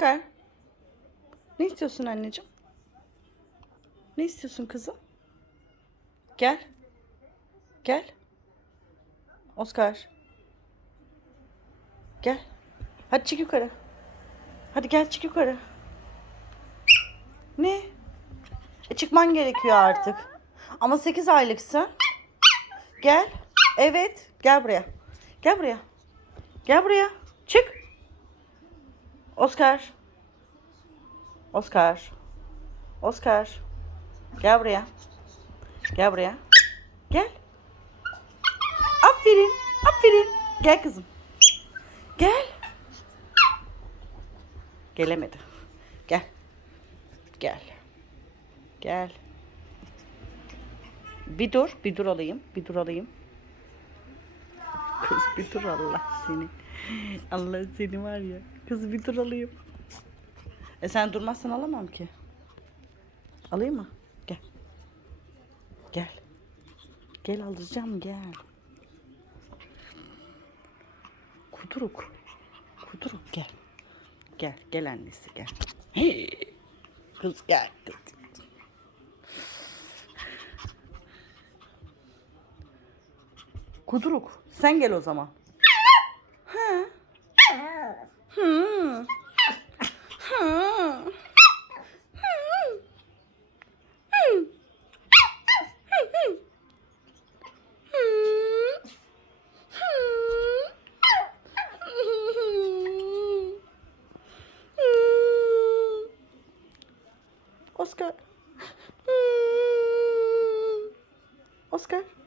Oscar. Ne istiyorsun anneciğim? Ne istiyorsun kızım? Gel. Gel. Oscar. Gel. Hadi çık yukarı. Hadi gel çık yukarı. Ne? E, çıkman gerekiyor artık. Ama 8 aylıksın. Gel. Evet. Gel buraya. Gel buraya. Gel buraya. Çık. Oscar. Oscar. Oscar. Gel buraya. Gel buraya. Gel. Aferin. Aferin. Gel kızım. Gel. Gelemedi. Gel. Gel. Gel. Bir dur, bir dur alayım. Bir dur alayım. Kız bir dur Allah seni. Allah seni var ya. Kız bir dur alayım. E sen durmazsan alamam ki. Alayım mı? Gel. Gel. Gel alacağım gel. Kuduruk. Kuduruk gel. Gel gel annesi gel. Hey. Kız gel. Kız. Kuduruk sen gel o zaman. Ha. Hı. Hı. Oscar. Oscar.